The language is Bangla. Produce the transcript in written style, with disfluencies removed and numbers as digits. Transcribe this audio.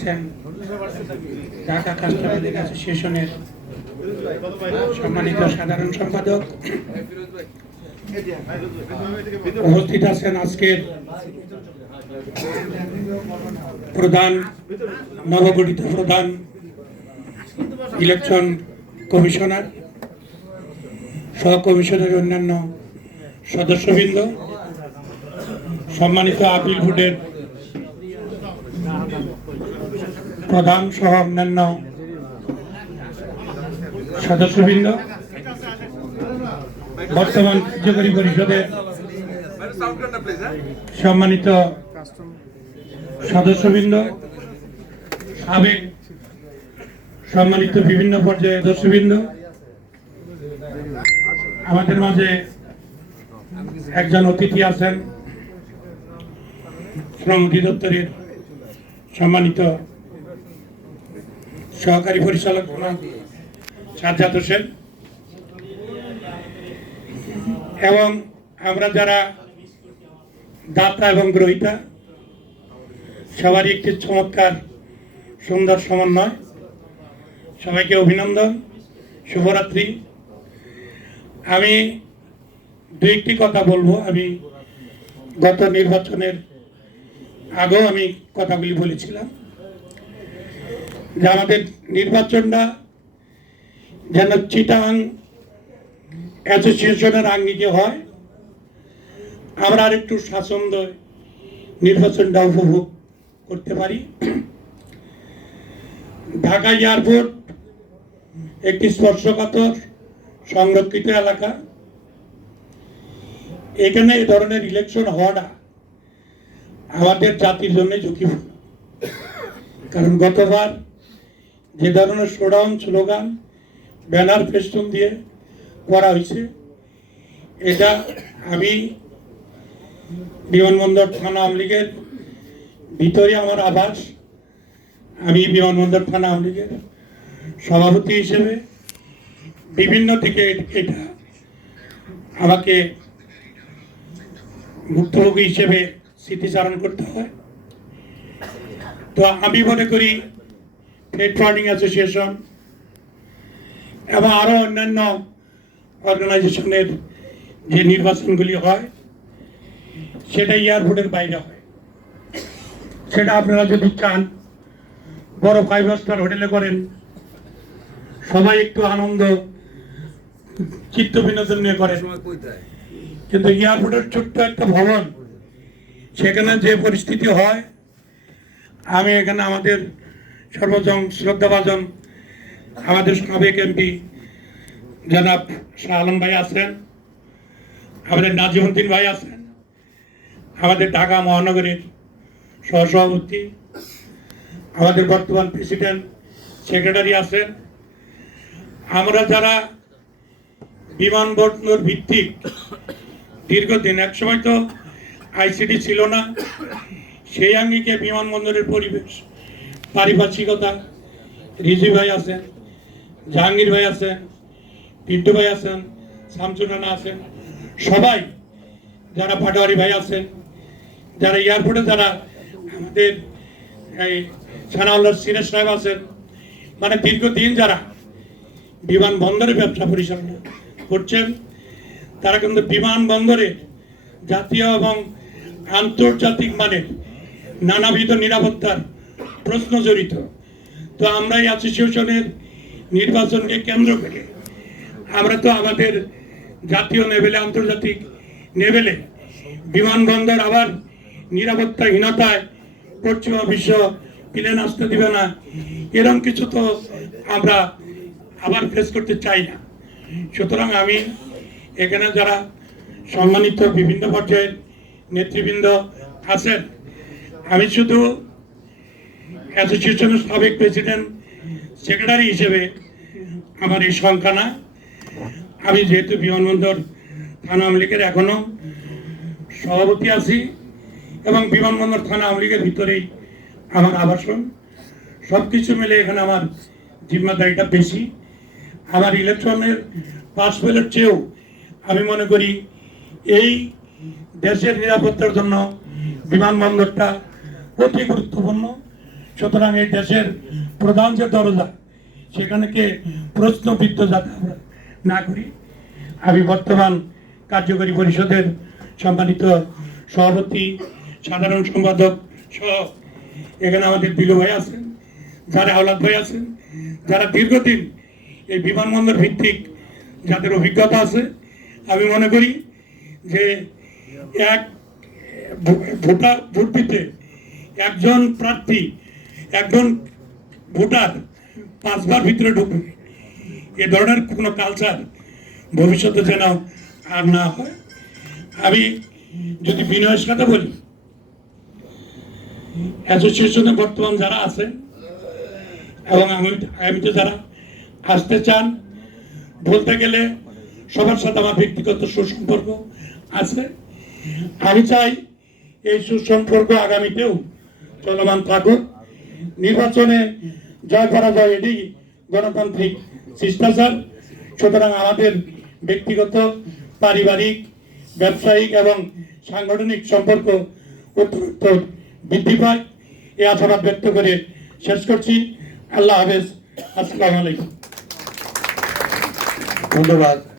আছেন ঢাকা কাস্টমার অ্যাসোসিয়েশনের সম্মানিত সাধারণ সম্পাদক, উপস্থিত আছেন আজকের নবগঠিত প্রধান ইলেকশন কমিশনার, সহ কমিশনের অন্যান্য সদস্যবৃন্দ, সম্মানিত আপিল বোর্ডের প্রধান সহ অন্যান্য সদস্যবৃন্দ, বর্তমান কার্যকরী পরিষদের সম্মানিত সদস্যবৃন্দ, সাবেক সম্মানিত বিভিন্ন পর্যায়ের সদস্যবৃন্দ, আমাদের মাঝে একজন অতিথি আছেন শ্রম অধিদপ্তরের সম্মানিত সহকারী পরিচালক সাজ্জাদ হোসেন, এবং আমরা যারা দাতা এবং গ্রহীতা সবারই একটি চমৎকার সুন্দর সমন্বয়। সবাইকে অভিনন্দন, শুভরাত্রি। আমি দু একটি কথা বলবো। আমি গত নির্বাচনের আগেও আমি কথাগুলি বলেছিলাম যে আমাদের নির্বাচনটা যেন চিটাং অ্যাসোসিয়েশনের আঙ্গিকে হয়, আমরা আর একটু স্বাচ্ছন্দ্য নির্বাচনটা উপভোগ করতে পারি। ঢাকা এয়ারপোর্ট একটি স্পর্শকাতর সংরক্ষিত এলাকা। এখানে এই ধরনের ইলেকশন হওয়াটা আমাদের জাতির জন্য ঝুঁকিপূর্ণ, কারণ গতবার যে ধরনের শোডাউন স্লোগান ব্যানার ফেস্টুন দিয়ে করা হয়েছে, এটা আমি বিমানবন্দর থানা আওয়ামী লীগের ভিতরে আমার আবাস, আমি বিমানবন্দর থানা আওয়ামী লীগের সভাপতি হিসেবে বিভিন্ন দিকে এটা আমাকে ভুক্তভোগী হিসেবে স্মৃতিচারণ করতে হয়। তো আমি মনে করি ফ্রেট ফরওয়ার্ডিং অ্যাসোসিয়েশন এবং আরো অন্যান্য অর্গানাইজেশনের যে নির্বাচনগুলি হয় সেটা এয়ারপোর্টের বাইরে হয়। সেটা আপনারা যদি চান বড় 5 স্টার হোটেলে করেন, সবাই একটু আনন্দ চিত্ত বিনোদন নিয়ে করেন, কিন্তু এয়ারপোর্টের ছোট্ট একটা ভবন, সেখানে যে পরিস্থিতি হয়, আমি এখানে আমাদের সর্বজন শ্রদ্ধাভাজন আমাদের সাবেক এমপি জনাব শাহ আলম ভাই আছেন, আমাদের নাজিমউদ্দিন ভাই আছেন, আমাদের ঢাকা মহানগরের সহসভাপতি, আমাদের বর্তমান প্রেসিডেন্ট সেক্রেটারি আছেন। আমরা যারা বিমানবন্দর ভিত্তিক দীর্ঘদিন, একসময় তো আইসিডি ছিল না, সেই আঙ্গিকে বিমানবন্দরের পরিবেশ পারিপার্শ্বিকতা, রিজি ভাই আছেন, জাহাঙ্গীর ভাই আছেন, পিন্টু ভাই আছেন, শামসুল রানা আছেন, সবাই যারা পাটোয়ারি ভাই আছেন, যারা এয়ারপোর্টে যারা আমাদের এই সানাউল্লাহ সিরাজ সাহেব আছেন, মানে দীর্ঘদিন যারা বিমানবন্দরে ব্যবসা পরিচালনা করছেন, তারা কিন্তু বিমানবন্দরে জাতীয় এবং আন্তর্জাতিক মানের নানাবিধ নিরাপত্তার প্রশ্ন জড়িত। তো আমরা এই অ্যাসোসিয়েশনের নির্বাচনকে কেন্দ্র করে আমরা তো আমাদের জাতীয় লেভেলে, আন্তর্জাতিক লেভেলে বিমানবন্দর আবার নিরাপত্তাহীনতায় পশ্চিমা বিশ্ব প্লেন আসতে দিবে না, এরকম কিছু তো আমরা আবার ফেস করতে চাই না। সুতরাং আমি এখানে যারা সম্মানিত বিভিন্ন পর্যায়ের নেতৃবৃন্দ আছেন, আমি শুধু অ্যাসোসিয়েশনের সাবেক প্রেসিডেন্ট সেক্রেটারি হিসেবে আমার এই সংখ্যা না, আমি যেহেতু বিমানবন্দর থানা আওয়ামী লীগের এখনো সভাপতি আছি এবং বিমানবন্দর থানা আওয়ামী লীগের ভিতরেই আমার আবাসন, সবকিছু মিলে এখানে আমার জিম্মাদারিটা বেশি। আমার ইলেকশনের পাস ফেলের চেয়েও আমি মনে করি এই দেশের নিরাপত্তার জন্য বিমানবন্দরটা অতি গুরুত্বপূর্ণ। সুতরাং এই দেশের প্রধান যে দরজা সেখানেকে প্রশ্নবিদ্ধ যাতে আমরা না করি। আমি বর্তমান কার্যকরী পরিষদের সম্মানিত সভাপতি, সাধারণ সম্পাদক সহ এখানে আমাদের দিলু ভাই আছেন, যারা আওলাদ ভাই আছেন, যারা দীর্ঘদিন এই বিমানবন্দর ভিত্তিক যাদের অভিজ্ঞতা আছে, আমি মনে করি যে এক ভোট দিতে একজন প্রার্থী, একজন ভোটার 5 বার ভিতরে ঢুকবে, এ ধরনের কোনো কালচার ভবিষ্যতে যেন আর না হয়। আমি যদি বিনয়ের সাথে বলি, অ্যাসোসিয়েশনে বর্তমান যারা আছেন এবং আগামীতে যারা আসতে চান, বলতে গেলে সবার সাথে আমার ব্যক্তিগত সুসম্পর্ক আছে। আমি চাই এই সুসম্পর্ক আগামীতেও চলমান থাকুক। নির্বাচনে জয় পরাজয় এটি গণতান্ত্রিক শিষ্টাচার। সুতরাং আমাদের ব্যক্তিগত, পারিবারিক, ব্যবসায়িক এবং সাংগঠনিক সম্পর্ক উত্তরোত্তর বৃদ্ধি পায়, এই আশাবাদ ব্যক্ত করে শেষ করছি। আল্লাহ হাফেজ। আসসালামু আলাইকুম। ধন্যবাদ।